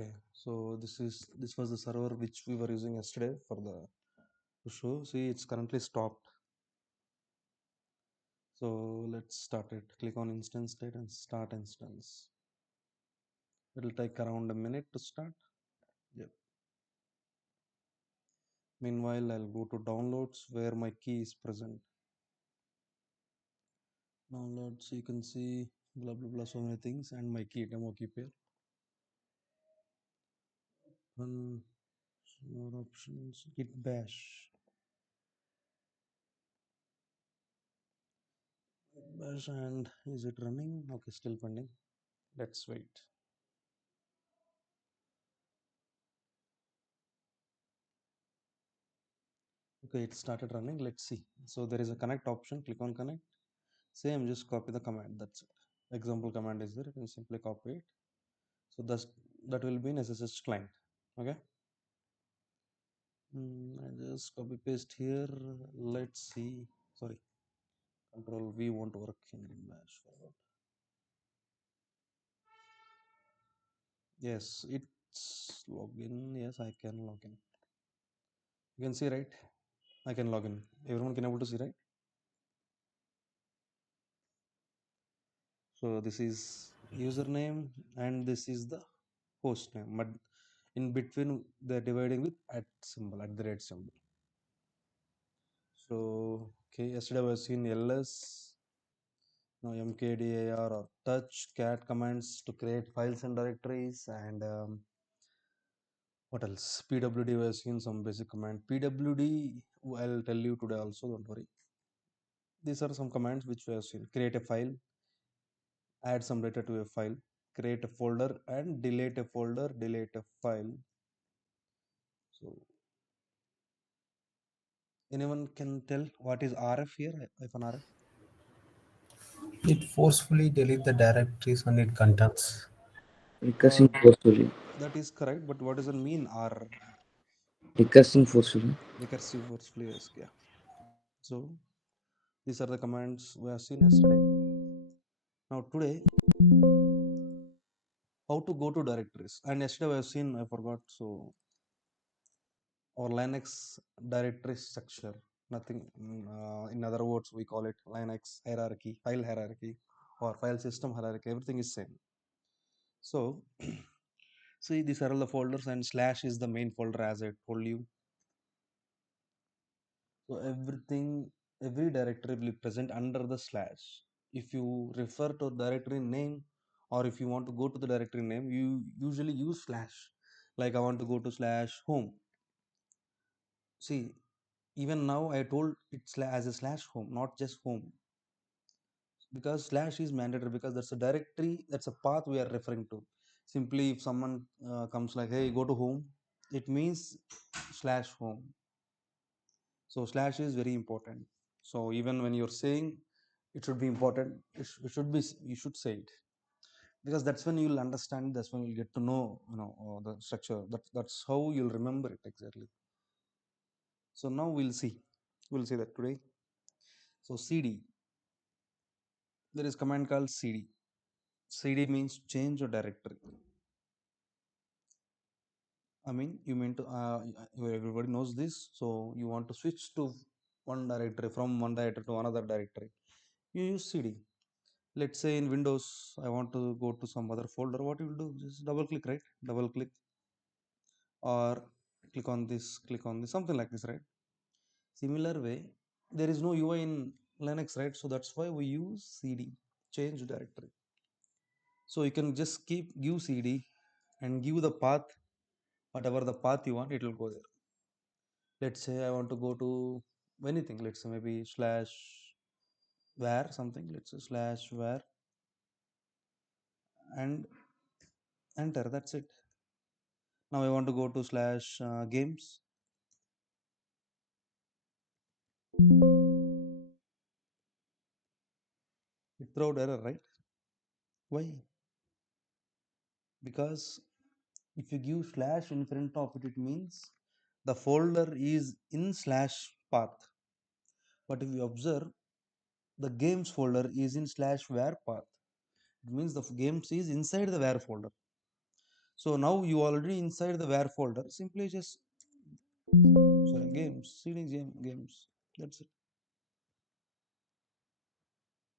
Okay, so this was the server which we were using yesterday for the to show. See, it's currently stopped. So let's start it. Click on instance state and start instance. It'll take around a minute to start. Yep. Meanwhile, I'll go to downloads where my key is present. Downloads, you can see blah blah blah, so many things, and my key demo key pair. One more options. Git bash. Bash, and is it running? Okay, still pending. Let's wait. Okay, it started running. Let's see. So there is a connect option. Click on connect. Same, just copy the command. That's it. Example command is there. You can simply copy it. So that will be in SSH client. Okay. I just copy paste here. Let's see. Sorry. Control V won't work in bash. Forward. Yes, it's login. Yes, I can log in. You can see, right? I can log in. Everyone can able to see, right? So this is username and this is the host name. But in between they're dividing with at symbol, at the rate symbol. So okay, yesterday I was seen ls, now mkdir or touch cat commands to create files and directories, and what else? Pwd was seen some basic command. Pwd I'll tell you today also, don't worry. These are some commands which we have seen. Create a file, add some data to a file, create a folder, and delete a folder, delete a file. So anyone can tell what is RF here? If an RF? It forcefully deletes the directories and its contents. Uh, Recursive forcefully. that is correct, but what does it mean? R Recursive forcefully. recursive forcefully yes, yeah. So these are the commands we have seen yesterday. Now today, how to go to directories? And yesterday we have seen, I forgot. So our Linux directory structure, nothing. In other words, we call it Linux hierarchy, file hierarchy, or file system hierarchy. Everything is same. So see, these are all the folders, and slash is the main folder, as I told you. So every directory will be present under the slash. If you refer to directory name, or if you want to go to the directory name, you usually use slash. Like I want to go to slash home. See, even now I told it as a slash home, not just home, because slash is mandatory because that's a directory, that's a path we are referring to. Simply, if someone comes like, "Hey, go to home," it means slash home. So slash is very important. So even when you're saying, it should be important, it should be, you should say it, because that's when you'll understand, that's when you'll get to know, the structure. That's how you'll remember it exactly. So now we'll see that today. So cd, there is command called cd means change a directory. I mean, you mean to everybody knows this. So you want to switch to one directory, from one directory to another directory, you use cd. Let's say in Windows, I want to go to some other folder. What you will do? Just double click, right? Double click, or click on this, something like this, right? Similar way, there is no UI in Linux, right? So that's why we use CD, change directory. So you can just give CD and give the path, whatever the path you want, it will go there. Let's say I want to go to anything. Let's say maybe slash var something. Let's say slash var and enter. That's it. Now I want to go to slash games. It throw error, right? Why? Because if you give slash in front of it, it means the folder is in slash path. But if you observe, the games folder is in slash var path. It means the games is inside the var folder. So now you already inside the where folder, simply just sorry games cd games, that's it.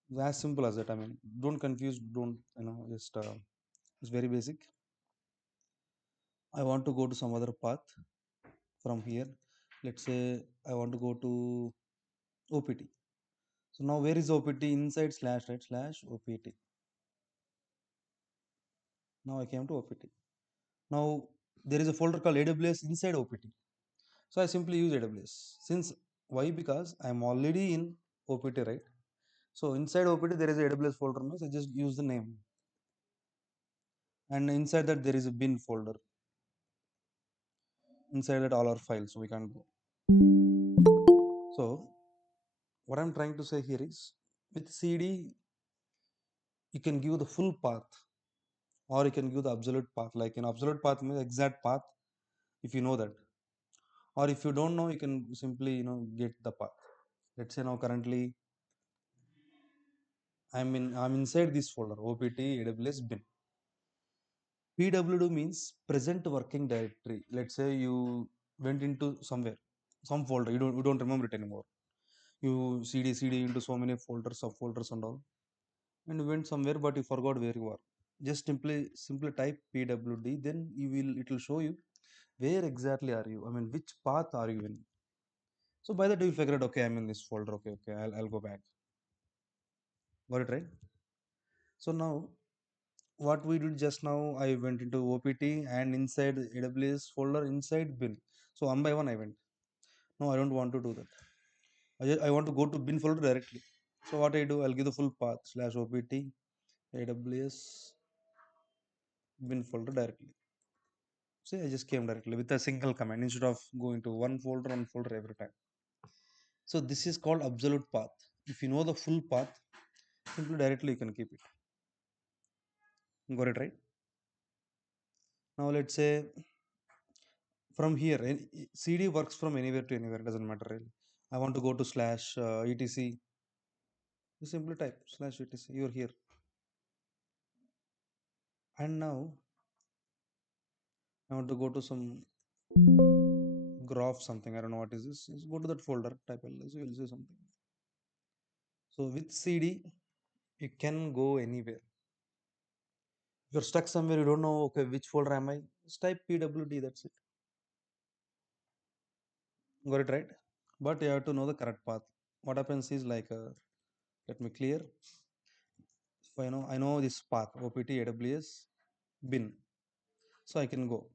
It's as simple as that. I mean, don't confuse, don't just it's very basic. I want to go to some other path from here. Let's say I want to go to opt. So now where is opt? Inside slash, right, slash opt. Now I came to opt. Now there is a folder called aws inside opt. So I simply use aws. Since why? Because I'm already in opt, right? So inside opt there is a aws folder, means I just use the name, and inside that there is a bin folder. Inside that all our files, so we can go. So what I'm trying to say here is, with cd you can give the full path, or you can give the absolute path. Like an absolute path means exact path, if you know that, or if you don't know, you can simply get the path. Let's say now currently I'm inside this folder opt aws bin. pwd means present working directory. Let's say you went into somewhere, some folder, you don't remember it anymore. You cd into so many folders, subfolders and all, and you went somewhere but you forgot where you are. Just simply type pwd, then it will show you where exactly are you, I mean which path are you in. So by that you figure out, okay, I'm in this folder, okay, I'll go back. Got it, right? So now what we did just now, I went into opt and inside aws folder inside bin. So one by one I went. No, I don't want to do that. I want to go to bin folder directly. So what I do, I'll give the full path slash opt aws bin folder directly. See, I just came directly with a single command instead of going to one folder every time. So this is called absolute path. If you know the full path, simply directly you can keep it. Got it, right? Now let's say from here, cd works from anywhere to anywhere. Doesn't matter really. I want to go to slash etc. You simply type slash etc. You're here. And now I want to go to some graph something. I don't know what is this. Just go to that folder. Type ls. You will see something. So with cd, you can go anywhere. If you're stuck somewhere, you don't know, okay, which folder am I? Just type pwd. That's it. Got it, right? But you have to know the correct path. What happens is like, let me clear. So I know this path opt aws bin, so I can go.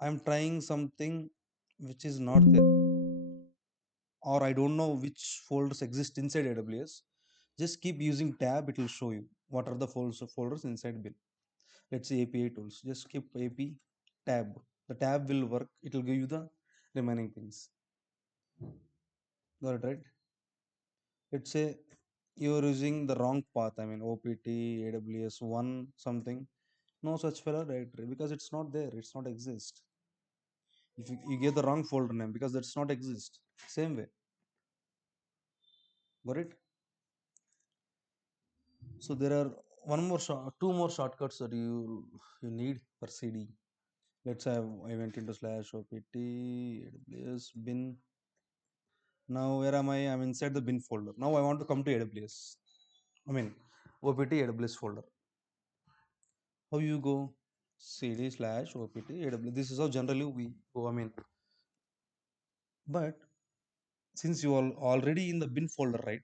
I'm trying something which is not there, or I don't know which folders exist inside aws. Just keep using tab, it will show you what are the folders inside bin. Let's say api tools, just keep ap tab. The tab will work, it will give you the remaining things. Got it, right? Let's say you're using the wrong path, I mean opt aws 1 something. No such file directory, because it's not there, it's not exist. If you give the wrong folder name, because that's not exist. Same way. Got it? So there are two more shortcuts that you need for cd. Let's say I went into slash opt aws bin. Now where am I? I'm inside the bin folder. Now I want to come to aws, I mean opt aws folder. How you go? Cd slash opt aws. This is how generally we go, I mean. But since you are already in the bin folder, right,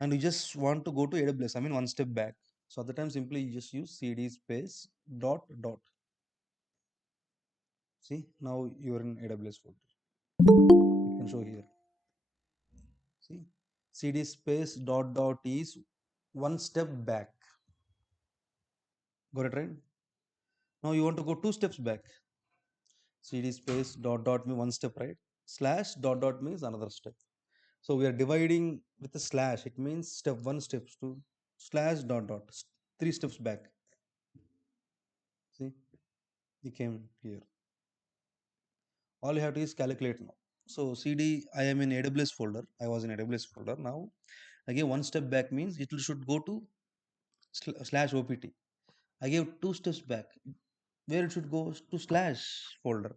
and you just want to go to aws, I mean one step back. So at the time simply you just use cd space dot dot. See, now you're in aws folder. You can show here. See, cd space dot dot is one step back. Got it, right? Now you want to go two steps back. Cd space dot dot means one step, right? Slash dot dot means another step. So we are dividing with a slash. It means step one, steps two, slash dot dot, three steps back. See, you came here. All you have to is calculate now. So cd, I am in aws folder. I was in aws folder. Now again one step back means it should go to slash opt. I gave 2 steps back. Where it should go to slash folder.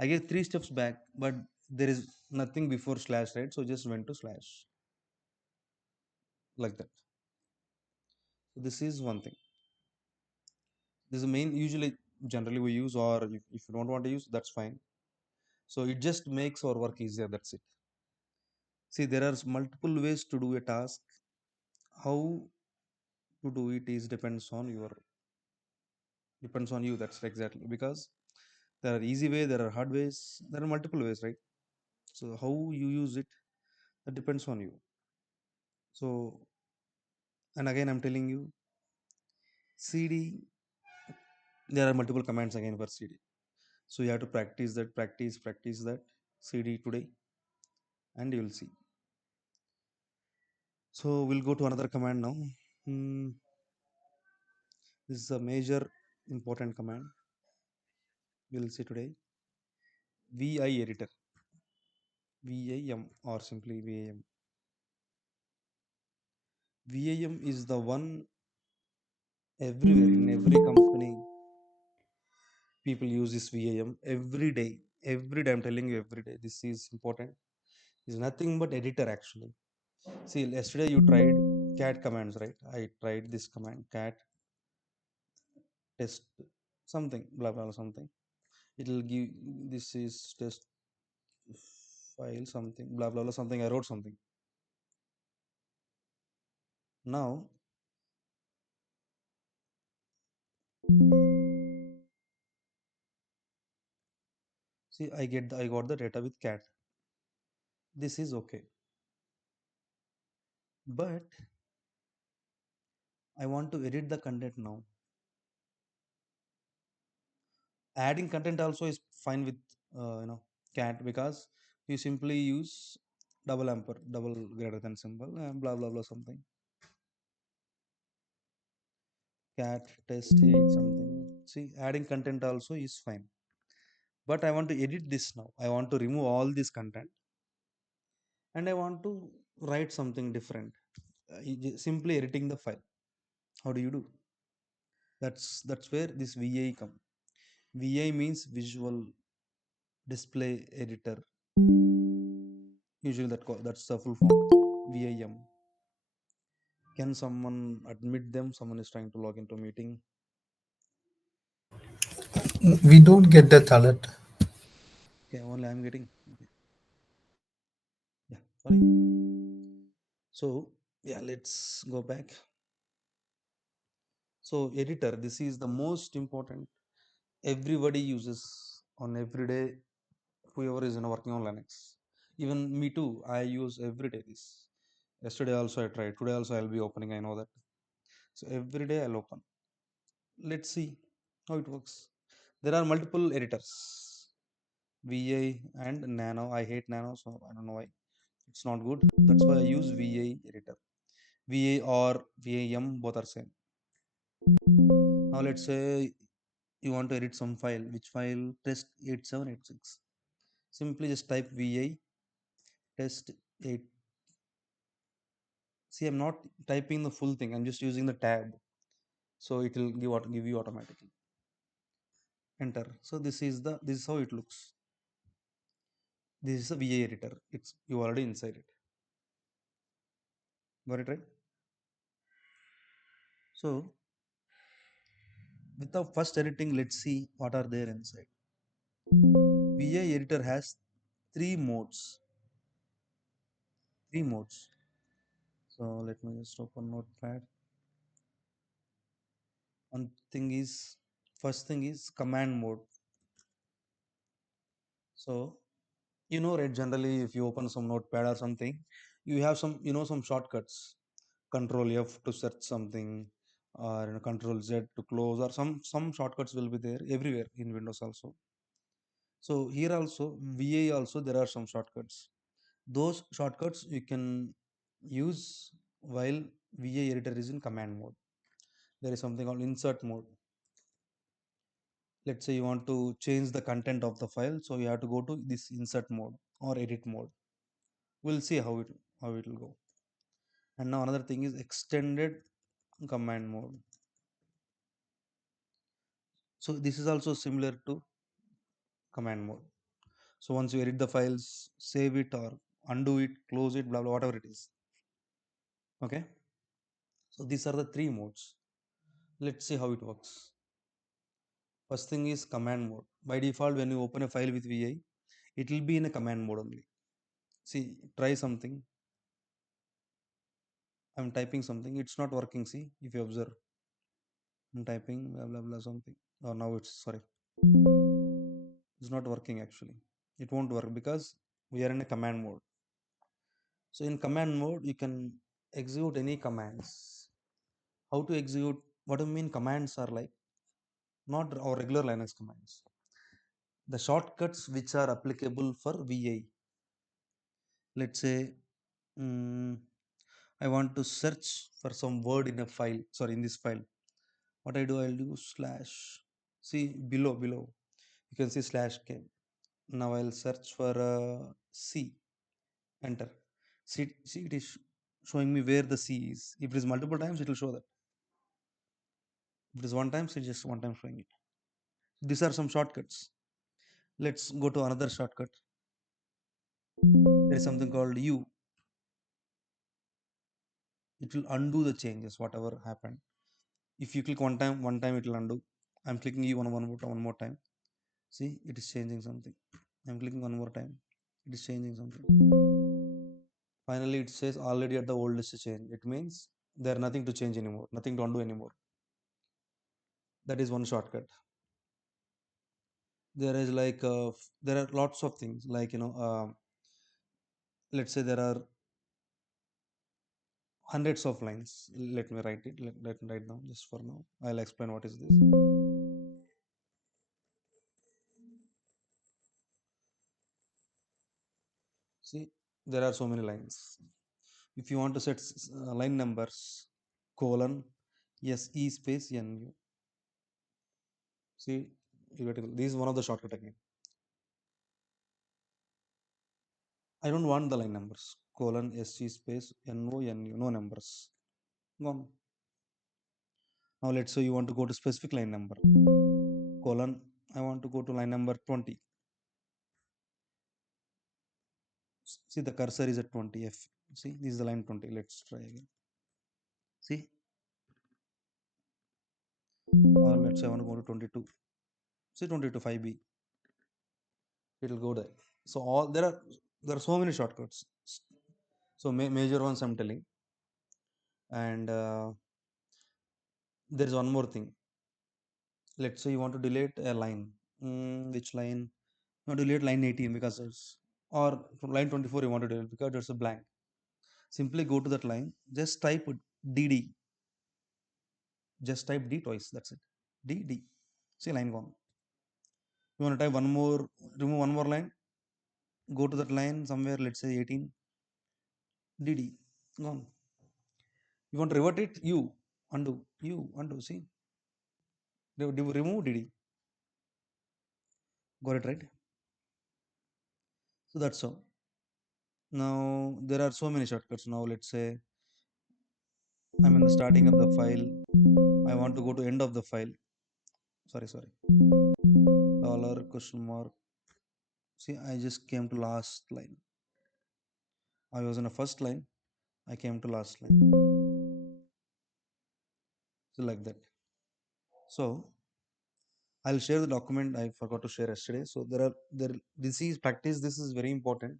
I gave 3 steps back, but there is nothing before slash, right? So just went to slash like that. So this is one thing. This is the main usually generally we use, or if you don't want to use, that's fine. So it just makes our work easier. That's it. See, there are multiple ways to do a task. How to do it is depends on you. That's exactly because there are easy way, there are hard ways, there are multiple ways, right? So how you use it, that depends on you. So, and again, I'm telling you, CD, there are multiple commands again for CD. So you have to practice that CD today, and you will see. So we'll go to another command now. Hmm, this is a major important command. We'll see today. VI editor, VIM, or simply VIM. VIM is the one everywhere in every company. People use this VIM every day. Every day, I'm telling you, every day. This is important. It's nothing but editor actually. See, yesterday you tried cat commands, right? I tried this command cat test something, blah blah something. It'll give this is test file something, blah blah blah something. I wrote something. Now, see, I got the data with cat. This is okay, but I want to edit the content now. Adding content also is fine with cat because you simply use double amper, double greater than symbol, and blah blah blah something. Cat test 8 something. See, adding content also is fine, but I want to edit this now. I want to remove all this content, and I want to write something different. Simply editing the file. How do you do? That's where this VI come. VI means visual display editor. Usually that's the full form. VIM. Can someone admit them? Someone is trying to log into a meeting. We don't get that alert. Okay, only I'm getting. Okay. Yeah, sorry. So yeah, let's go back. So editor, this is the most important. Everybody uses on every day. Whoever is working on Linux, even me too. I use every day this. Yesterday also I tried. Today also I'll be opening. I know that. So every day I'll open. Let's see how it works. There are multiple editors. VI and Nano. I hate Nano, so I don't know why. It's not good. That's why I use VI editor. VA or VAM, both are same. Now let's say you want to edit some file. Which file? Test 8786. Simply just type VI test 8. See, I'm not typing the full thing. I'm just using the tab. So it will give you automatically. Enter. So this is how it looks. This is a VA editor. It's you already inside it. Got it right? So without first editing, let's see what are there inside. VA editor has three modes. Three modes. So let me just open Notepad. One thing is first thing is command mode. So right, generally if you open some Notepad or something, you have some shortcuts. Control F to search something, or Control Z to close, or some shortcuts will be there everywhere in Windows also. So here also VA also there are some shortcuts. Those shortcuts you can use while VA editor is in command mode. There is something called insert mode. Let's say you want to change the content of the file, so you have to go to this insert mode or edit mode. We'll see how it will go. And now another thing is extended command mode. So this is also similar to command mode. So once you edit the files, save it or undo it, close it, blah blah, whatever it is. Okay. So these are the three modes. Let's see how it works. First thing is command mode. By default, when you open a file with VI, it will be in a command mode only. See, try something. I'm typing something. It's not working. See, if you observe, I'm typing blah blah blah something. Oh, now it's sorry. It's not working actually. It won't work because we are in a command mode. So in command mode, you can execute any commands. How to execute? What do you mean commands are like? Not our regular Linux commands. The shortcuts which are applicable for VI. Let's say mm, I want to search for some word in a file. Sorry, in this file. What I do, I'll do slash. See below. You can see slash k. Now I'll search for C. Enter. See it is showing me where the C is. If it is multiple times, it will show that. If it is one time, it's just one time showing it. These are some shortcuts. Let's go to another shortcut. There is something called U. It will undo the changes, whatever happened. If you click one time it will undo. I'm clicking U one more time. See, it is changing something. I'm clicking one more time. It is changing something. Finally, it says already at the oldest change. It means there nothing to change anymore, nothing to undo anymore. That is one shortcut. There is like there are lots of things like let's say there are hundreds of lines. Let me write it. Let me write down just for now. I'll explain what is this. See, there are so many lines. If you want to set line numbers, colon, yes, E space NU. See, this is one of the shortcut again. I don't want the line numbers. Colon, SC space, NO, NU, no numbers. Gone. Now let's say you want to go to specific line number. Colon, I want to go to line number 20. See, the cursor is at 20. F. See, this is the line 20. Let's try again. See, or let's say I want to go to 22. See, 22 5B. It will go there. So all there are so many shortcuts. So major ones I'm telling, and there is one more thing. Let's say you want to delete a line. Which line? You want to delete line 18 because it's, or line 24 you want to delete because there's a blank. Simply go to that line. Just type DD. Just type D twice. That's it. DD. See line gone. You want to type one more, remove one more line. Go to that line somewhere. Let's say 18. DD. Gone. You want to revert it? U. Undo. U. Undo. See. Remove DD. Got it right? So that's all. Now there are so many shortcuts. Now let's say I'm in the starting of the file. I want to go to end of the file. Sorry. Dollar question mark. See, I just came to last line. I was in the first line. I came to last line. So like that. So I'll share the document I forgot to share yesterday. So this is practice. This is very important.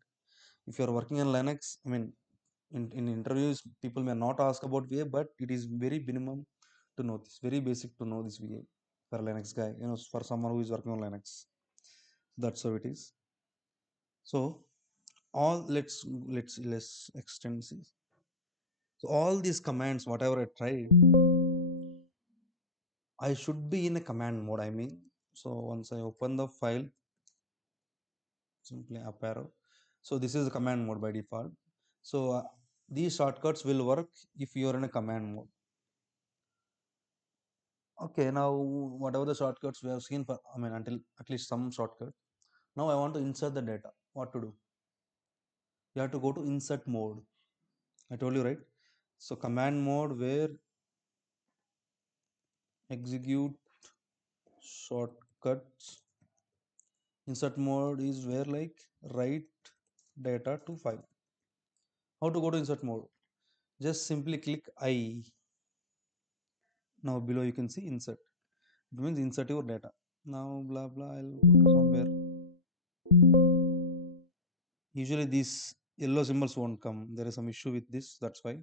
If you are working on Linux, I mean, in interviews, people may not ask about VA, but it is very minimum to know this. Very basic to know this VA for a Linux guy. For someone who is working on Linux. That's how it is. So all let's extend this. So all these commands, whatever I tried, I should be in a command mode. I mean, so once I open the file, simply up arrow. So this is the command mode by default. So these shortcuts will work if you are in a command mode. Okay, now whatever the shortcuts we have seen for, I mean, until at least some shortcut. Now I want to insert the data. What to do? You have to go to insert mode. I told you, right? So command mode where execute shortcuts. Insert mode is where like write data to file. How to go to insert mode? Just simply click I. Now below you can see insert. It means insert your data. Now blah blah. I'll go to somewhere. Usually these yellow symbols won't come. There is some issue with this. That's why.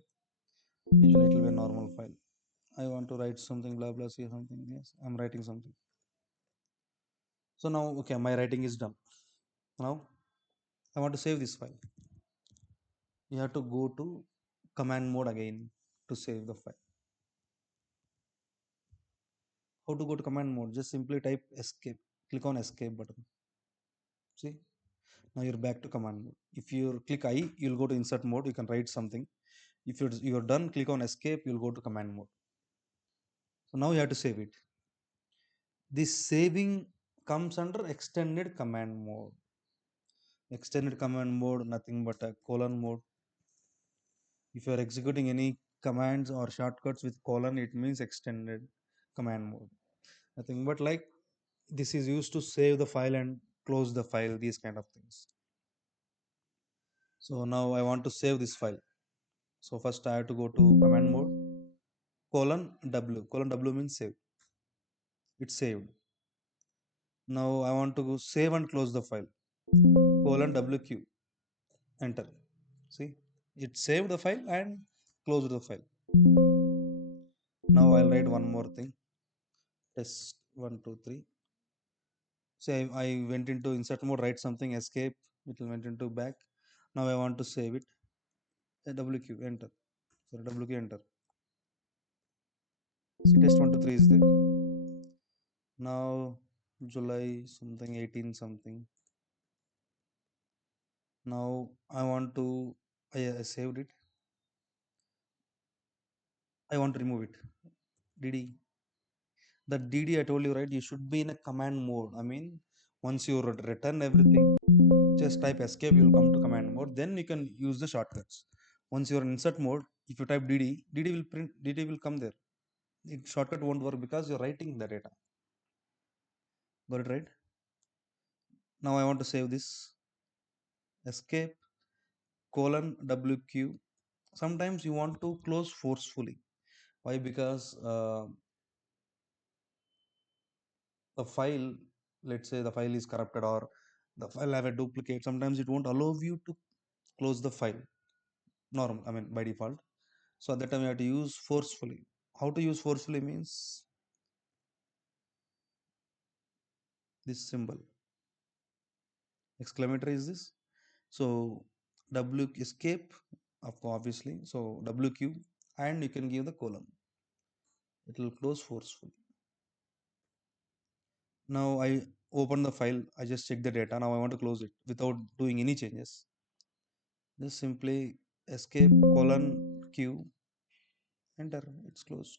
Usually it will be a normal file. I want to write something blah blah. See something. Yes, I'm writing something. So now okay, my writing is done. Now I want to save this file. You have to go to command mode again to save the file. How to go to command mode? Just simply type escape. Click on escape button. See, now you're back to command mode. If you click I, you'll go to insert mode. You can write something. If you're done, click on escape. You'll go to command mode. So now you have to save it. This saving comes under extended command mode. Extended command mode, nothing but a colon mode. If you are executing any commands or shortcuts with colon, it means extended command mode. Nothing but like this is used to save the file and close the file, these kind of things. So now I want to save this file. So first I have to go to command mode, colon W. Colon W means save. It's saved. Now I want to go save and close the file. Colon WQ. Enter. See, it saved the file and closed the file. Now I'll write one more thing. Test 1, 2, 3. Say I went into insert mode, write something, escape, it went into back. Now I want to save it. WQ, enter. Sorry, WQ, enter. See, test 1, 2, 3 is there. Now July something, 18 something. Now I want to, I saved it. I want to remove it. DD. The DD I told you, right? You should be in a command mode. I mean, once you return everything, just type escape, you will come to command mode. Then you can use the shortcuts. Once you're in insert mode, if you type DD will print, DD will come there. It shortcut won't work because you're writing the data. Got it right? Now I want to save this. Escape colon WQ. Sometimes you want to close forcefully. Why? Because the file, let's say the file is corrupted or the file have a duplicate. Sometimes it won't allow you to close the file. Normal, I mean by default. So at that time you have to use forcefully. How to use forcefully means this symbol. Exclamatory is this. So W escape, obviously. So WQ, and you can give the colon. It will close forcefully. Now I open the file. I just check the data. Now I want to close it without doing any changes. Just simply escape colon Q, enter. It's closed.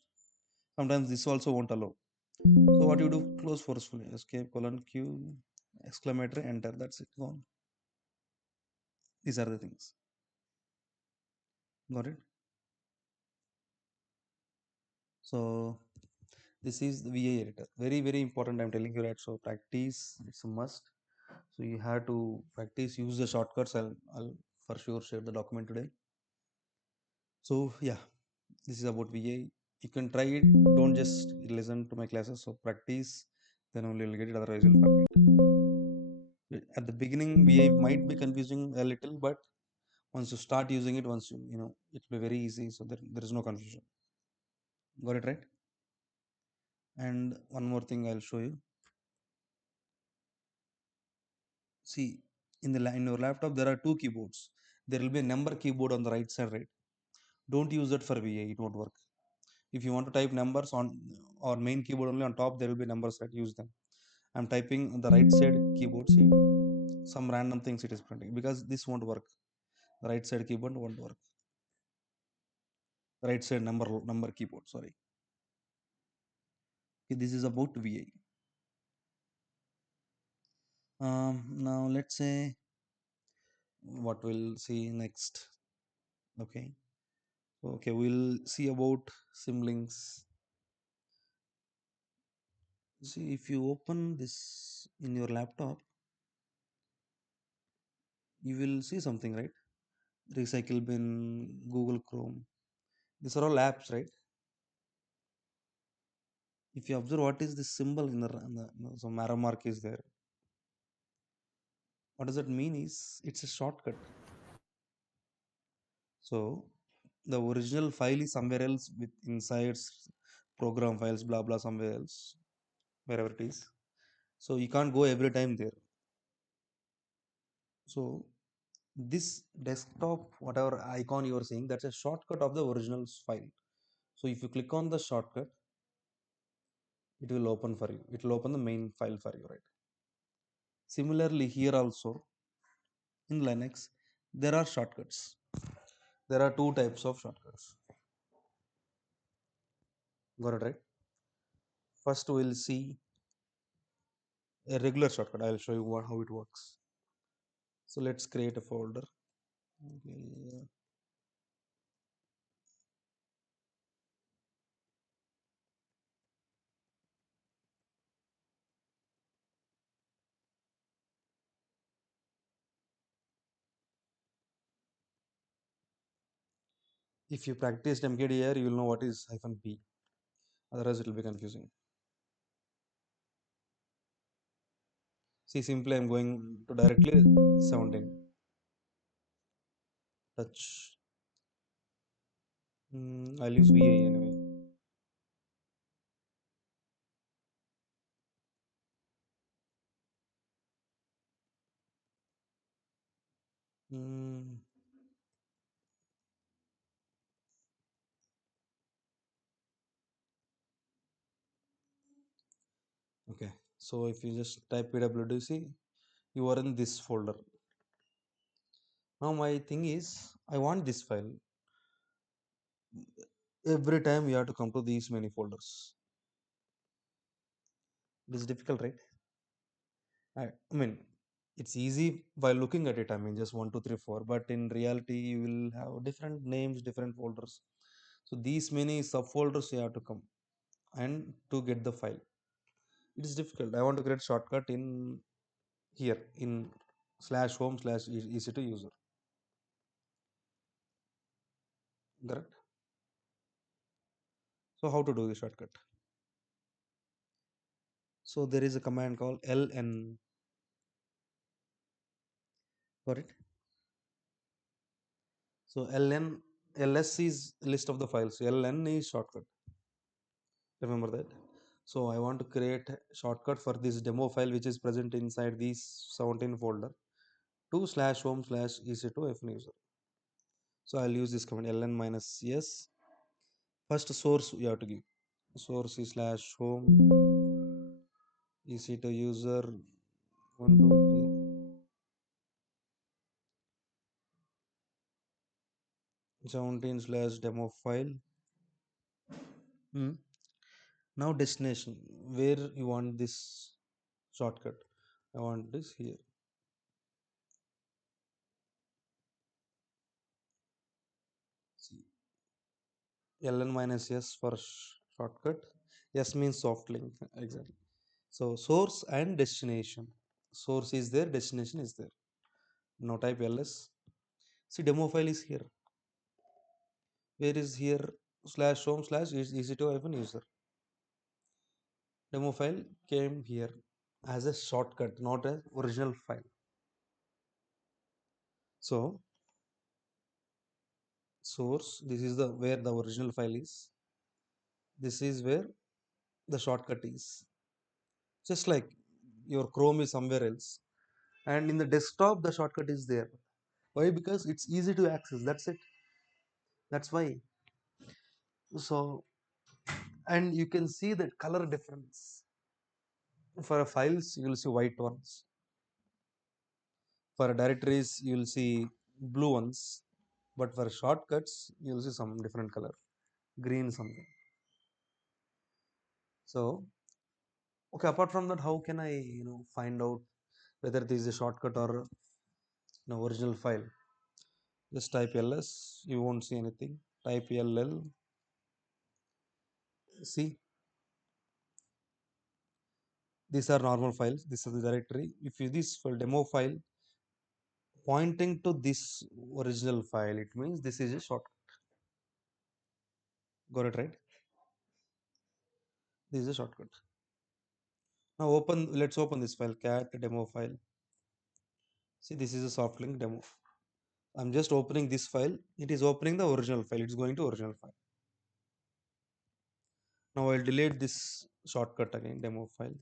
Sometimes this also won't allow. So what you do? Close forcefully. Escape colon Q, exclamatory, enter. That's it. Gone. These are the things. Got it? So this is the VA editor. Very, very important. I'm telling you that. So practice, it's a must. So you have to practice, use the shortcuts. I'll for sure share the document today. So yeah, this is about VA. You can try it. Don't just listen to my classes. So practice, then only you'll get it. Otherwise, you'll forget. At the beginning, VA might be confusing a little, but once you start using it, once you know, it will be very easy. So there is no confusion. Got it right? And one more thing I'll show you. See, in your laptop there are two keyboards. There will be a number keyboard on the right side, right? Don't use that for VA, it won't work. If you want to type numbers on or main keyboard only, on top there will be numbers, right? Use them. I'm typing on the right side keyboard. See, some random things it is printing because this won't work. The right side keyboard won't work. The right side number keyboard, sorry. Okay, this is about VA. Now let's say what we'll see next. Okay. Okay, we'll see about symlinks. See, if you open this in your laptop, you will see something, right? Recycle bin, Google Chrome. These are all apps, right? If you observe what is this symbol some arrow mark is there. What does that mean is it's a shortcut. So the original file is somewhere else with insides, program files, blah blah somewhere else, wherever it is. So you can't go every time there. So this desktop, whatever icon you are seeing, that's a shortcut of the original file. So if you click on the shortcut, it will open for you. It will open the main file for you, right? Similarly, here also in Linux, there are shortcuts. There are two types of shortcuts. Got it right? First, we'll see a regular shortcut. I'll show you how it works. So let's create a folder. Okay. If you practiced mkdir, you will know what is -p. Otherwise, it will be confusing. See, simply I'm going to directly 17. Touch. I'll use VA anyway. Mm, okay. So if you just type pwdc, you are in this folder. Now my thing is, I want this file. Every time you have to come to these many folders. It is difficult, right? I mean, it's easy by looking at it. I mean, just one, two, three, four. But in reality, you will have different names, different folders. So these many subfolders you have to come and to get the file. It is difficult. I want to create shortcut in here in /home/ec2 user. Correct. So how to do the shortcut? So there is a command called ln. Got it? So ls is list of the files. Ln is shortcut. Remember that. So I want to create a shortcut for this demo file which is present inside this 17 folder to /home/ec2 user. So I'll use this command ln -s. First source you have to give. Source is /home ec2 user 123 17 /demo file. Hmm. Now destination, where you want this shortcut. I want this here. See, ln -s for shortcut. S means soft link. Exactly. So source and destination. Source is there, destination is there. Now type ls. See, demo file is here. Where is here? /home/ec2 user. Demo file came here as a shortcut, not as original file. So source, this is the where the original file is. This is where the shortcut is. Just like your Chrome is somewhere else, and in the desktop the shortcut is there. Why? Because it's easy to access. That's it. That's why. So, and you can see the color difference. For files, you will see white ones. For directories, you will see blue ones. But for shortcuts, you will see some different color, green something. So, okay. Apart from that, how can I find out whether this is a shortcut or original file? Just type ls. You won't see anything. Type ll. See, these are normal files. This is the directory. If you this file demo file pointing to this original file, it means this is a shortcut. Got it right? This is a shortcut. Now let's open this file, cat demo file. See, this is a soft link demo. I'm just opening this file. It is opening the original file. It's going to original file. Now I'll delete this shortcut again, demo file.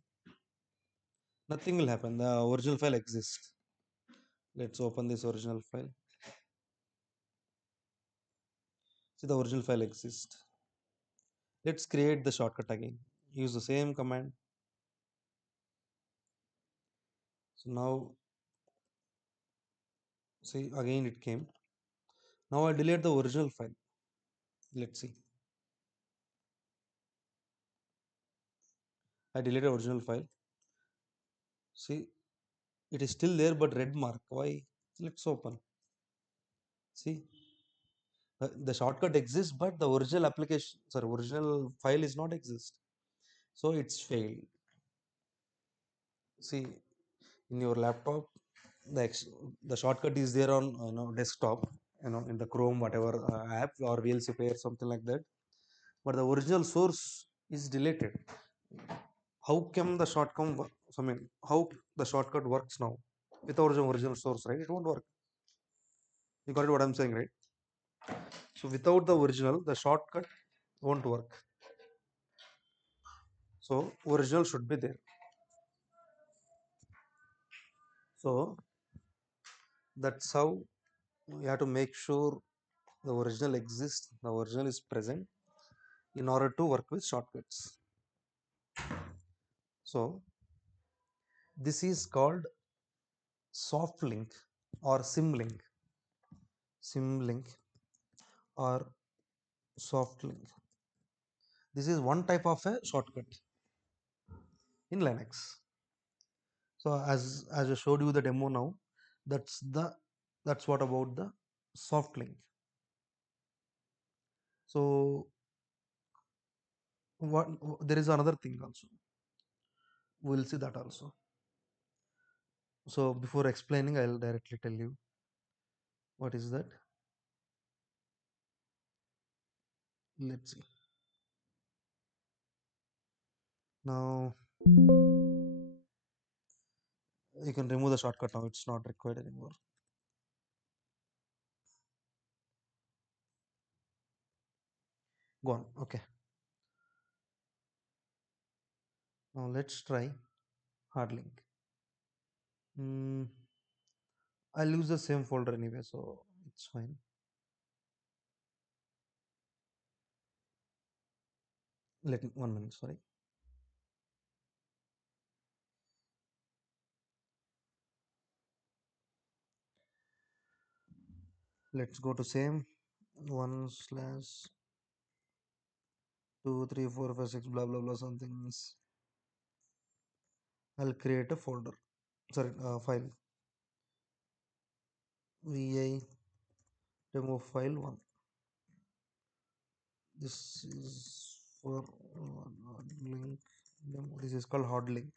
Nothing will happen. The original file exists. Let's open this original file. See, the original file exists. Let's create the shortcut again. Use the same command. So now, see, again it came. Now I delete the original file. Let's see. I deleted original file. See, it is still there but red mark. Why? Let's open. See, the shortcut exists but the original application, sorry, original file is not exist. So it's failed. See, in your laptop, the shortcut is there on desktop, in the Chrome whatever app or VLC player, something like that, but the original source is deleted. How come the shortcut I mean, how the shortcut works now without the original source, right? It won't work. You got it what I'm saying, right? So without the original, the shortcut won't work. So original should be there. So that's how you have to make sure the original exists, the original is present in order to work with shortcuts. So this is called soft link or symlink, symlink or soft link. This is one type of a shortcut in Linux. So as I showed you the demo now, that's what about the soft link. So what there is another thing also. We'll see that also. So before explaining, I'll directly tell you what is that. Let's see. Now you can remove the shortcut now. It's not required anymore. Gone. Okay. Now let's try hard link. I'll use the same folder anyway, so it's fine. Let me 1 minute. Sorry. Let's go to same 1/2 3 4 5 6 blah blah blah something. I'll create a folder. Sorry, file. Vi demo file 1. This is for hard link demo. This is called hard link.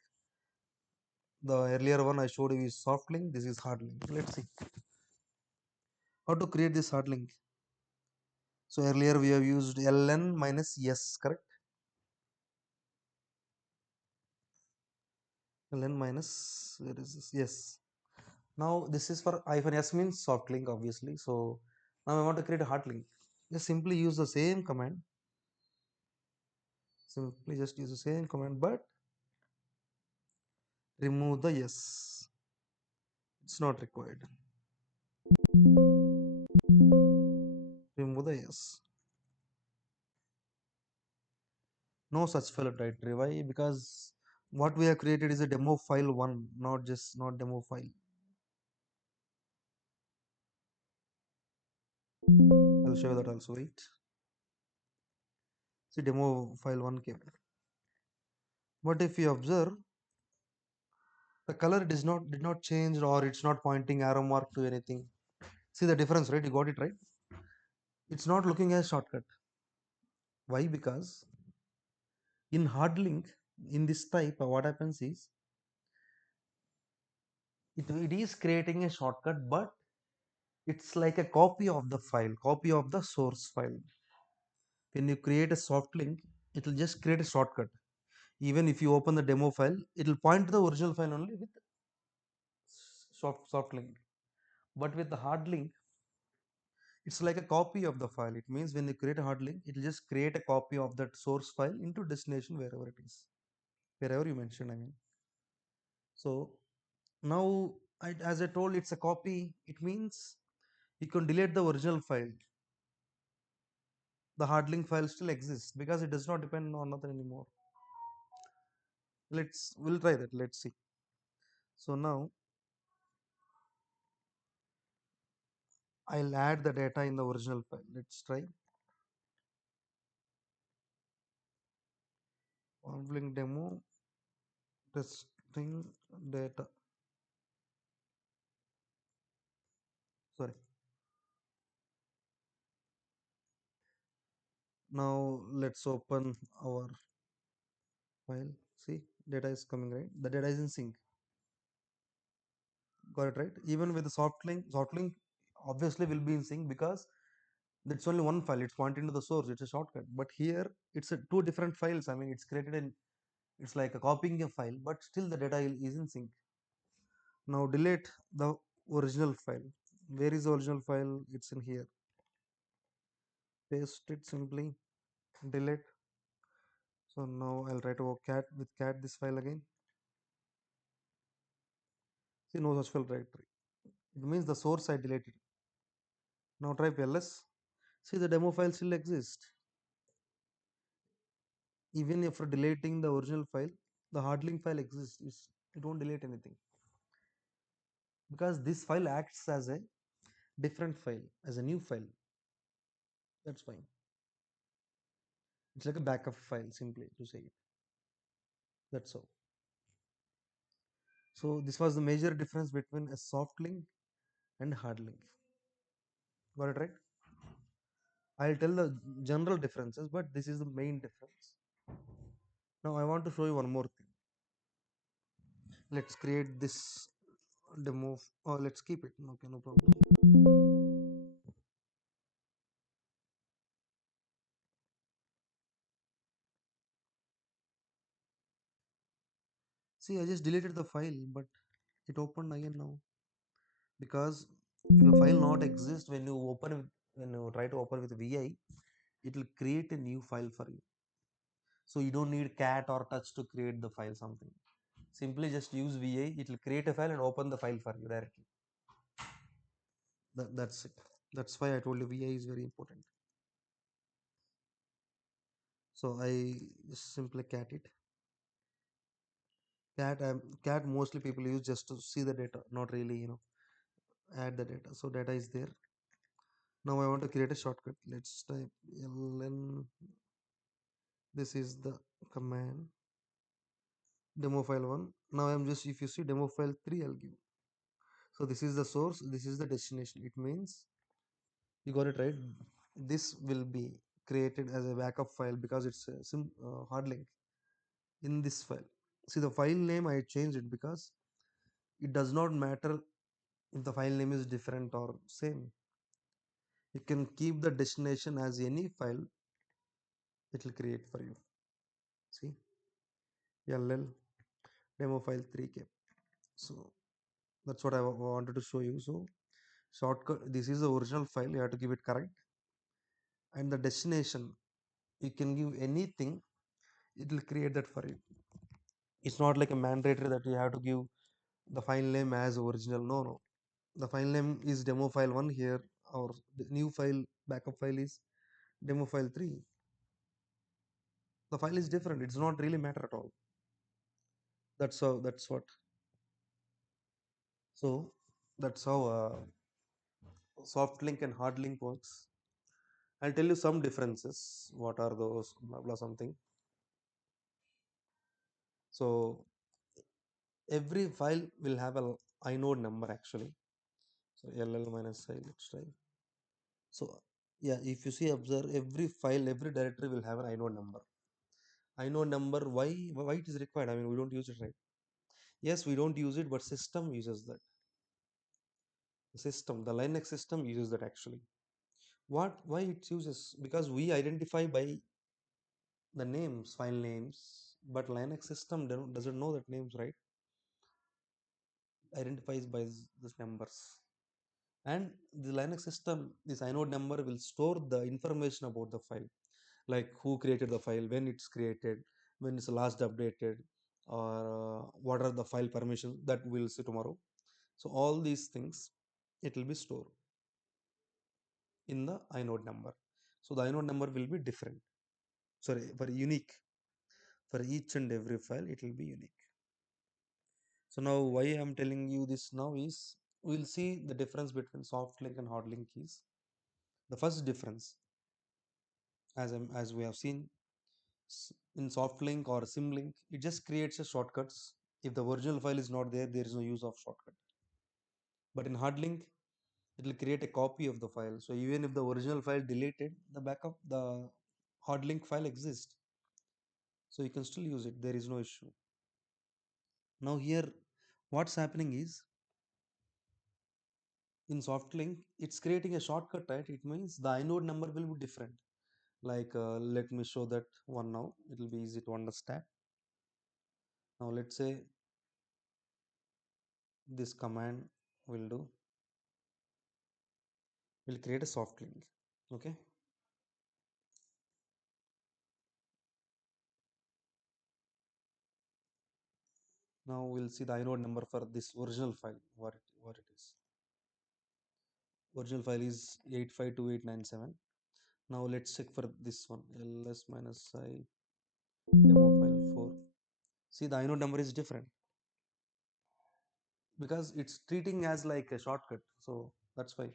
The earlier one I showed you is soft link. This is hard link. Let's see how to create this hard link. So earlier we have used ln minus s, correct? Ln minus, where is this? Yes. Now this is for -s means soft link, obviously. So now I want to create a hard link. Just simply use the same command. Simply just use the same command, but remove the s. It's not required. Remove the s. No such file directory. Why? Because what we have created is a demo file 1, not demo file. I'll show you that also. Wait. See, demo file 1 came. But if you observe, the color did not change, or it's not pointing arrow mark to anything. See the difference, right? You got it right? It's not looking as shortcut. Why? Because in hard link In this type, what happens is it is creating a shortcut, but it's like a copy of the file, copy of the source file. When you create a soft link, it will just create a shortcut. Even if you open the demo file, it will point to the original file only with soft link. But with the hard link, it's like a copy of the file. It means when you create a hard link, it will just create a copy of that source file into destination wherever it is, wherever you mentioned. I mean, so now as I told, it's a copy. It means you can delete the original file. The hard link file still exists because it does not depend on nothing anymore. We'll try that. Let's see. So now I'll add the data in the original file. Let's try link demo testing data. Sorry. Now let's open our file. See, data is coming, right? The data is in sync. Got it, right? Even with the soft link obviously will be in sync because that's only one file. It's pointing to the source. It's a shortcut. But here it's two different files. I mean, it's created in. It's like a copying a file, but still the data is in sync. Now delete the original file. Where is the original file? It's in here. Paste it simply. Delete. So now I'll write over cat with cat this file again. See, no such file directory. It means the source I deleted. Now type ls. See, the demo file still exists. Even if deleting the original file, the hard link file exists. It won't delete anything because this file acts as a different file, as a new file. That's fine. It's like a backup file, simply to say it. That's all. So this was the major difference between a soft link and hard link. Got it right? I'll tell the general differences, but this is the main difference. Now I want to show you one more thing. Let's create this demo, or let's keep it. Okay, no problem. See, I just deleted the file, but it opened again now because if a file not exist when you try to open with VI, it will create a new file for you. So you don't need cat or touch to create the file something. Simply just use VI, it will create a file and open the file for you directly. That's it. That's why I told you VI is very important. So I just simply cat it. Cat mostly people use just to see the data, not really add the data. So data is there. Now I want to create a shortcut. Let's type ln. This is the command demo file 1. Now I'm just, if you see demo file 3, I'll give. So this is the source, this is the destination. It means you got it right. This will be created as a backup file because it's a hard link in this file. See, the file name I changed it because it does not matter if the file name is different or same. You can keep the destination as any file, it will create for you. See, ll demo file 3k. So that's what I wanted to show you. So shortcut, this is the original file, you have to give it correct, and the destination you can give anything, it will create that for you. It's not like a mandatory that you have to give the file name as original. No, the file name is demo file 1 here. Our new file backup file is demo file 3. The file is different, it's not really matter at all. That's what. So that's how soft link and hard link works. I'll tell you some differences. What are those? Blah blah something. So every file will have a inode number actually. So ll minus I, let's try. So yeah, if you see, observe, every file, every directory will have an inode number. inode number. Why it is required? I mean, we don't use it, right? Yes, we don't use it, but system uses that. The system, the Linux system uses that actually. Why it uses? Because we identify by the names, file names, but Linux system doesn't know that names, right? Identifies by these numbers. And the Linux system, this inode number will store the information about the file, like who created the file, when it's created, when it's last updated, or what are the file permissions, that we'll see tomorrow. So all these things, it will be stored in the inode number. So the inode number will be different, sorry, for unique, for each and every file it will be unique. So now why I'm telling you this now is, we'll see the difference between soft link and hard link keys. The first difference, as we have seen, in soft link or symlink, it just creates a shortcuts. If the original file is not there, there is no use of shortcut. But in hard link, it will create a copy of the file. So even if the original file deleted, the backup, the hard link file exists. So you can still use it. There is no issue. Now here, what's happening is, in soft link, it's creating a shortcut, right? It means the inode number will be different. Like let me show that one now. It will be easy to understand. Now let's say this command will do, will create a soft link. Okay. Now we'll see the inode number for this original file, what it is. Original file is 852897. Now let's check for this one, ls minus I demo file 4. See, the inode number is different because it's treating as like a shortcut. So that's why.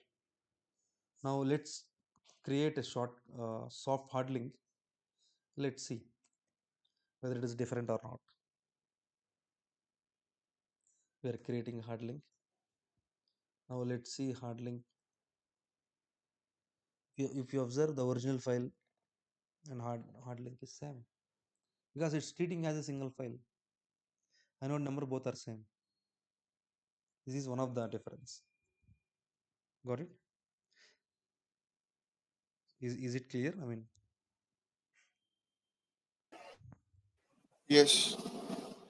Now let's create a soft hard link. Let's see whether it is different or not. We are creating a hard link. Now let's see hard link. If you observe, the original file and hard link is same because it's treating as a single file. Inode number both are same. This is one of the difference. Got it? Is it clear? I mean, Yes.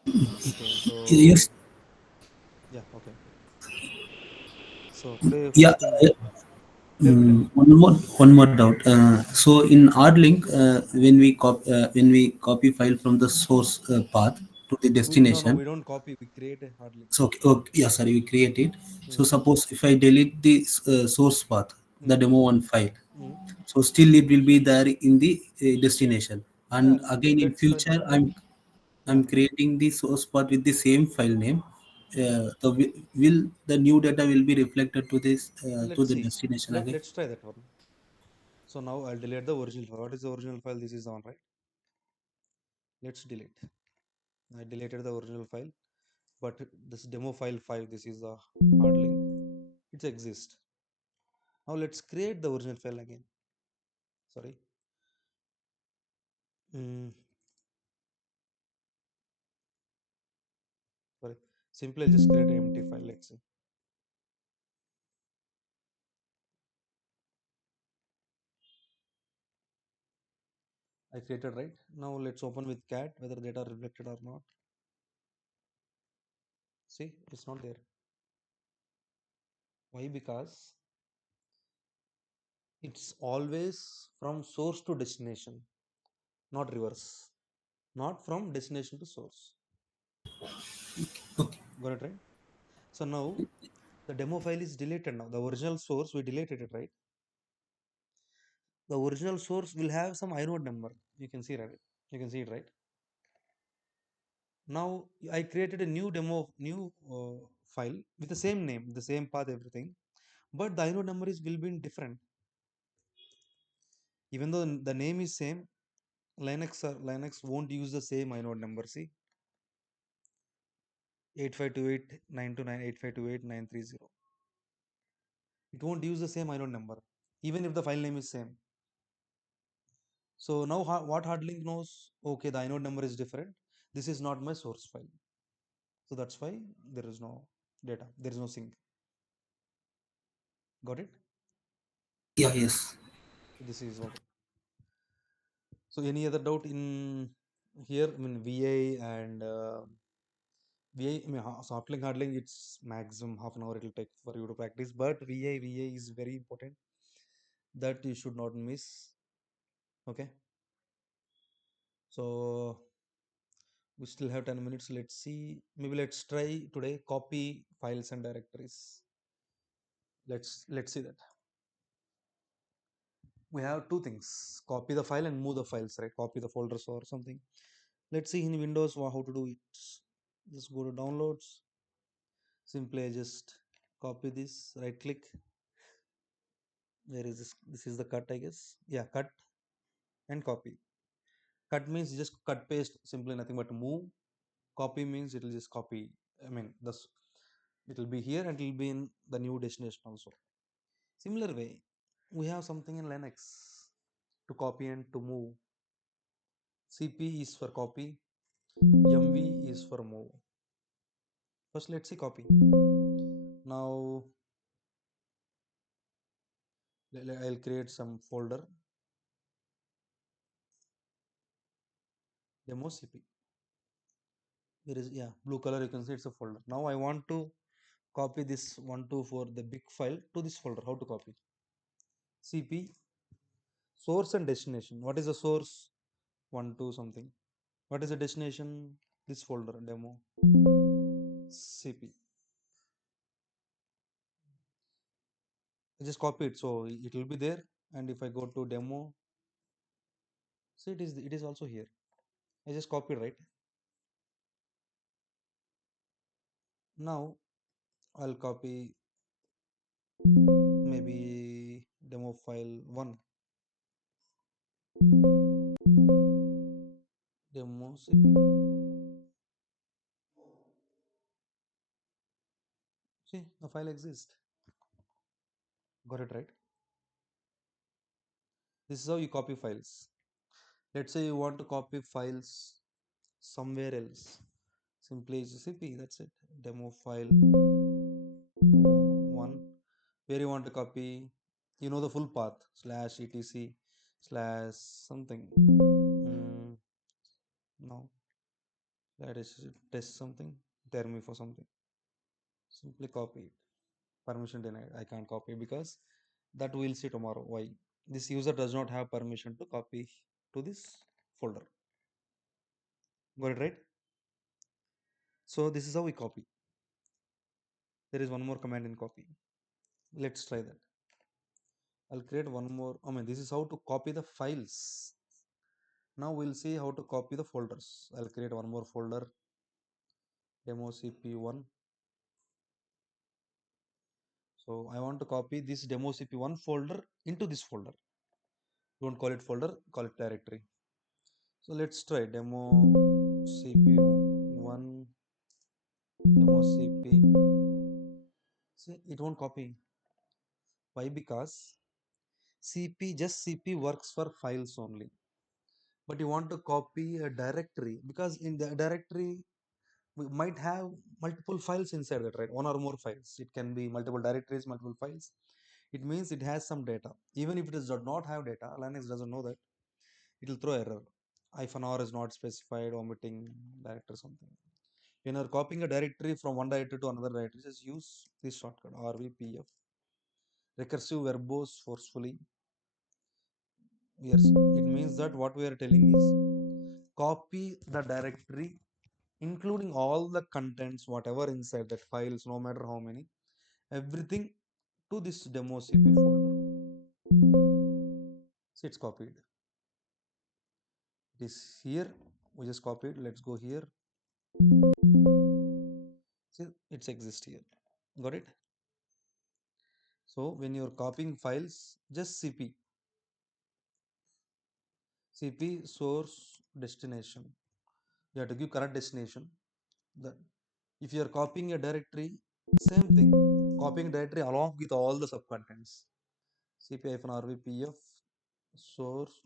okay. So Yes. yeah, okay. So today Yeah. first thing, tell me. One more doubt. So in R-Link, when we copy file from the source path to the No, destination. we don't copy. We create a hard link. So okay, yeah, sorry, we create it. So Mm, suppose if I delete the source path, the mm, demo one file, mm. so still it will be there in the destination. Yeah, And again in that's fine. future, Yeah, I'm creating the source path with the same file name. Will the new data will be reflected to let's the see. destination again? Let's try that one. So now I'll delete the original file. What is the original file? This is the one, right? Let's delete. I deleted the original file, but this demo file 5, this is the hard link. It exists. Now let's create the original file again. Sorry. Mm, sorry. Simply I'll just create an empty file. Let's see. I created, right? Now let's open with cat whether data reflected or not. See, it's not there. Why? Because it's always from source to destination, not reverse. Not from destination to source. Okay. Got it, right? So now the demo file is deleted now. The original source, we deleted it, right? The original source will have some inode number. You can see, right? You can see it, right? Now I created a new new file with the same name, the same path, everything, but the inode number is will be different. Even though the name is same, Linux won't use the same inode number. See, 8528.929.8528.930. It won't use the same inode number, even if the file name is same. So now what hard link knows, okay, the inode number is different. This is not my source file. So that's why there is no data. There is no sync. Got it? Yeah, yes. This is what. So any other doubt in here? I mean VA and VA. I mean soft link hard link. It's maximum half an hour it will take for you to practice. But VA is very important. That you should not miss. Okay. So we still have 10 minutes. Let's see. Maybe let's try today copy files and directories. Let's see that. We have two things: copy the file and move the files, right? Copy the folders or something. Let's see in Windows how to do it. Just go to downloads. Simply I just copy this, right click. Where is this? This is the cut, I guess. Yeah, cut and copy. Cut means just cut paste, simply nothing but move. Copy means it will just copy. I mean, this it will be here and it will be in the new destination also. Similar way, we have something in Linux to copy and to move. CP is for copy, MV is for move. First, let's see copy. Now, I'll create some folder, demo CP. There is, yeah, blue color, you can see it's a folder. Now I want to copy this 124, the big file, to this folder. How to copy? CP, source and destination. What is the source? 12 something. What is the destination? This folder, demo CP. I just copy it, so it will be there. And if I go to demo, see it is also here. I just copied, right? Now I'll copy maybe demo file 1, demo CP. See, the file exists. Got it, right? This is how you copy files. Let's say you want to copy files somewhere else. Simply CP, that's it. Demo file 1. Where you want to copy, you know the full path, slash etc slash something. No, that is test something, termi for something. Simply copy it. Permission denied. I can't copy because that we'll see tomorrow. Why? This user does not have permission to copy to this folder. Got it, right? So this is how we copy. There is one more command in copy. Let's try that. I'll create one more. I mean, this is how to copy the files. Now we'll see how to copy the folders. I'll create one more folder, demo cp1. So I want to copy this demo cp1 folder into this folder. Don't call it folder, call it directory. So let's try demo cp1, demo cp. See, it won't copy. Why? Because cp works for files only. But you want to copy a directory, because in the directory we might have multiple files inside that, right? One or more files. It can be multiple directories, multiple files. It means it has some data. Even if it does not have data, Linux doesn't know that. It will throw error. -r is not specified, omitting directory something. When you're copying a directory from one directory to another directory, just use this shortcut rvpf. Recursive verbose forcefully. Yes, it means that what we are telling is copy the directory including all the contents, whatever inside that files, no matter how many, everything to this demo cp folder. So it's copied. It is here. We just copied. Let's go here. See, it's exist here. Got it? So when you're copying files, just cp source destination. You have to give correct destination. That if you are copying a directory, same thing. Copying directory along with all the subcontents. cp-rvpf source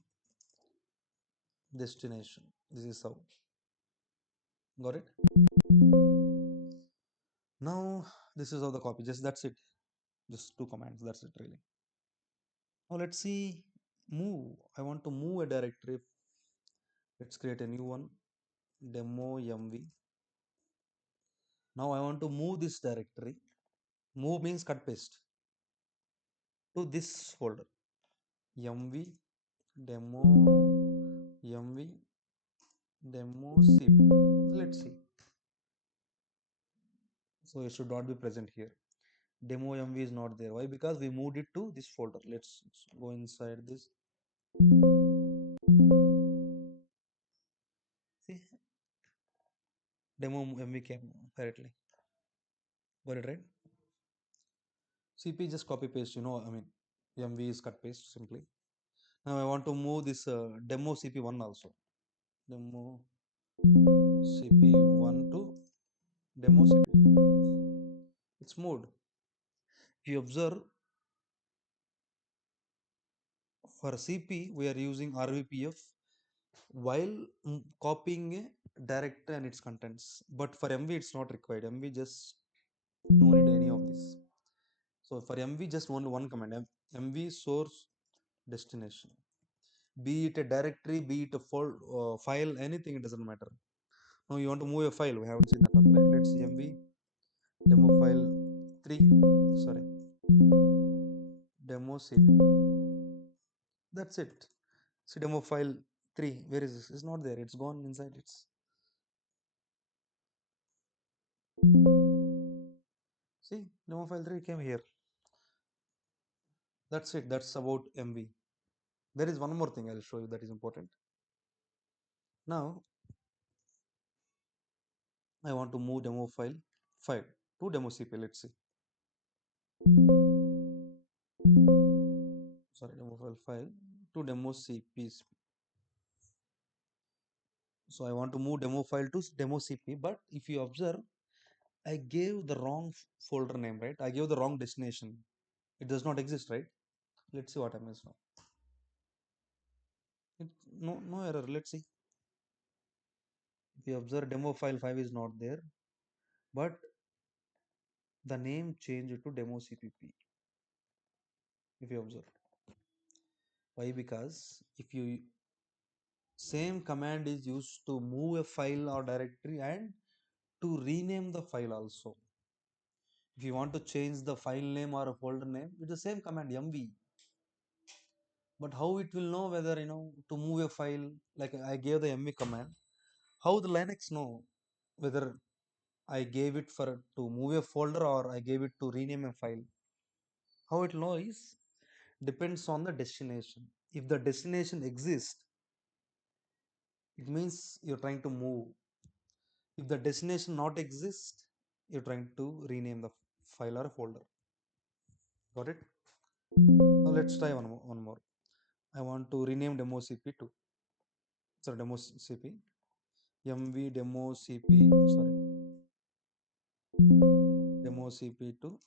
destination. This is how. Got it? Now this is how the copy. Just that's it. Just two commands. That's it really. Now let's see move. I want to move a directory. Let's create a new one. Demo mv. Now I want to move this directory. Move means cut paste to this folder. mv demo mv demo cp. Let's see. So it should not be present here. Demo mv is not there. Why? Because we moved it to this folder. Let's go inside this. See, demo mv came directly. Got it right? CP just copy paste. I mean, mv is cut paste simply. Now I want to move this demo cp1 also. Demo cp1 to demo cp. It's moved. If you observe, for CP we are using RVPF while copying a directory and its contents. But for MV it's not required. MV just no need any of this. So for MV just only one command. MV source destination. Be it a directory, be it a file, anything, it doesn't matter. Now you want to move a file. We haven't seen that talk, right? Let's see MV demo file 3. Sorry, demo CP. That's it. See demo file 3. Where is this? It's not there. It's gone inside. See demo file 3 came here. That's it. That's about MV. There is one more thing I'll show you that is important. Now I want to move demo file 5 to demo CP. Let's see. Sorry, demo file to demo CP. So I want to move demo file to demo CP. But if you observe, I gave the wrong folder name, right? I gave the wrong destination. It does not exist, right? Let's see what happens now. No error. Let's see. If you observe, demo file 5 is not there, but the name changed to demo CPP. If you observe, why? Because if you same command is used to move a file or directory and to rename the file also. If you want to change the file name or a folder name, it's the same command mv. But how it will know whether to move a file? Like I gave the mv command. How the Linux know whether I gave it for to move a folder or I gave it to rename a file? How it know is depends on the destination. If the destination exists, it means you're trying to move. If the destination not exist, you're trying to rename the file or folder. Got it? Now let's try one more. I want to rename demo cp to demo cp mv demo cp demo cp to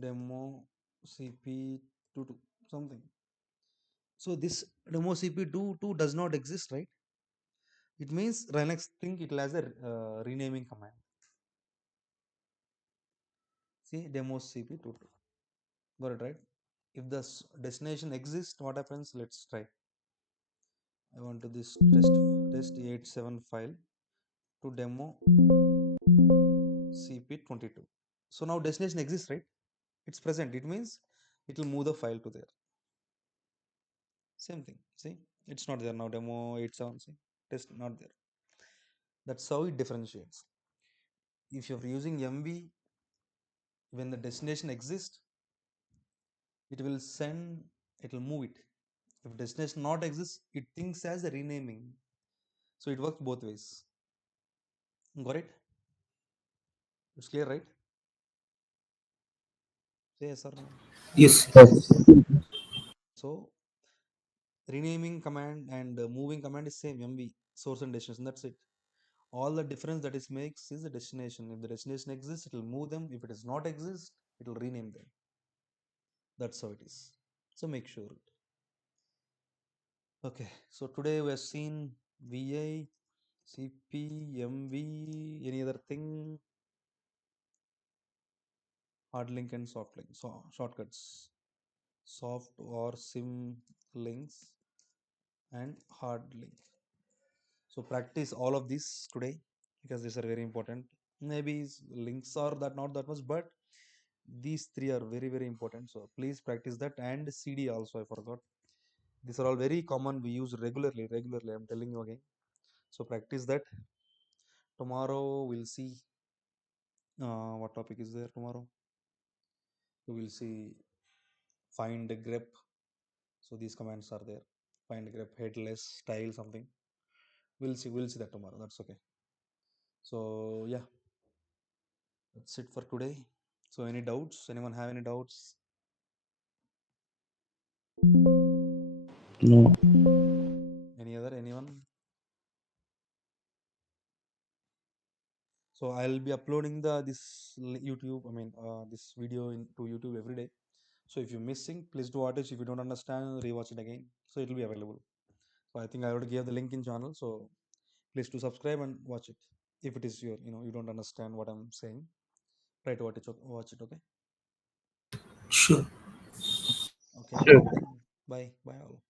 demo cp to something. So this demo cp2 does not exist, right? It means Linux think it has a renaming command. See demo cp22. Got it right? If the destination exists, what happens? Let's try. I want to this test87 file to demo cp22. So now destination exists, right? It's present. It means it will move the file to there. Same thing. See, it's not there now. Demo 87. See, test not there. That's how it differentiates. If you're using MV, when the destination exists, it will send. It will move it. If destination not exists, it thinks as a renaming. So it works both ways. Got it? It's clear, right? Say yes or no. Yes. So renaming command and moving command is same MV source and destination. That's it. All the difference that it makes is the destination. If the destination exists, it will move them. If it does not exist, it will rename them. That's how it is. So make sure. Okay. So today we have seen VI, CP, MV, any other thing? Hard link and soft link. So shortcuts. Soft or sim links and hard link. So practice all of this today because these are very important. Maybe links are that not that much, but these three are very important. So please practice that, and CD also I forgot. These are all very common. We use regularly. I'm telling you again. So practice that. Tomorrow we'll see what topic is there tomorrow. We will see find grep. So these commands are there. Find grep, headless, style, something. We'll see that tomorrow. That's okay. So yeah, that's it for today. So any doubts? Anyone have any doubts? No. Anyone? So I'll be uploading YouTube. I mean this video into YouTube every day. So if you're missing, please do watch it. If you don't understand, rewatch it again. So it will be available. So I think I already gave the link in channel. So please do subscribe and watch it. If it is your, you don't understand what I'm saying, try to watch it. Okay. Sure. Okay. Sure. Then bye. Bye all.